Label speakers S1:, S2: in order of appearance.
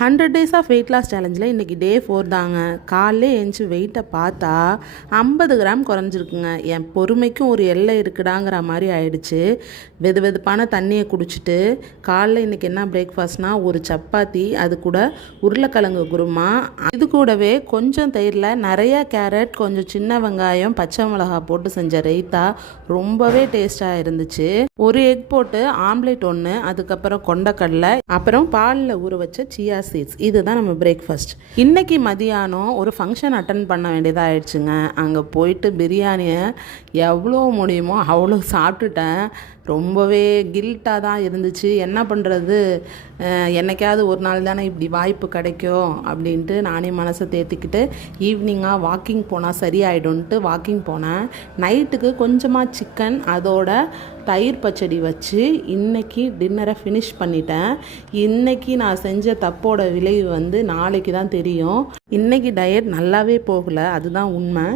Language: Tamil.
S1: Hundred days of weight loss சேலஞ்சில் இன்றைக்கி டே ஃபோர் தாங்க. காலைல எழுந்துச்சி வெயிட்டை பார்த்தா ஐம்பது கிராம் குறைஞ்சிருக்குங்க. என் பொறுமைக்கும் ஒரு எல்லை இருக்குடாங்கிற மாதிரி ஆயிடுச்சு. வெது வெதுப்பான தண்ணியை குடிச்சிட்டு காலைல இன்றைக்கி என்ன பிரேக்ஃபாஸ்ட்னால் ஒரு சப்பாத்தி அது கூட உருளைக்கிழங்கு குருமா. இது கூடவே கொஞ்சம் தயிரில் நிறையா கேரட் கொஞ்சம் சின்ன வெங்காயம் பச்சை மிளகா போட்டு செஞ்ச ரைத்தா ரொம்பவே டேஸ்ட்டாக இருந்துச்சு. ஒரு எக் போட்டு ஆம்லேட் ஒன்று அதுக்கப்புறம் கொண்டக்கடலை அப்புறம் பாலில் ஊற வச்ச சியா சீட்ஸ் இதுதான் நம்ம பிரேக்ஃபாஸ்ட் இன்றைக்கி மதியானம் ஒரு ஃபங்க்ஷன் அட்டன் பண்ண வேண்டியதாக ஆயிடுச்சுங்க அங்கே போயிட்டு பிரியாணியை எவ்வளோ முடியுமோ அவ்வளோ சாப்பிட்டுட்டேன். ரொம்பவே கில்ட்டாக தான் இருந்துச்சு. என்ன பண்ணுறது என்னைக்காவது ஒரு நாள் தானே இப்படி வாய்ப்பு கிடைக்கும் அப்படின்ட்டு நானே மனசை தேர்த்திக்கிட்டு ஈவினிங்காக வாக்கிங் போனால் சரியாயிடும்ன்ட்டு வாக்கிங் போனேன். நைட்டுக்கு கொஞ்சமாக சிக்கன் அதோட தயிர் பச்சடி வச்சு இன்னைக்கு டின்னரை ஃபினிஷ் பண்ணிட்டேன். இன்றைக்கி நான் செஞ்ச தப்போட விளைவு வந்து நாளைக்கு தான் தெரியும். இன்றைக்கி டயட் நல்லாவே போகலை அதுதான் உண்மை.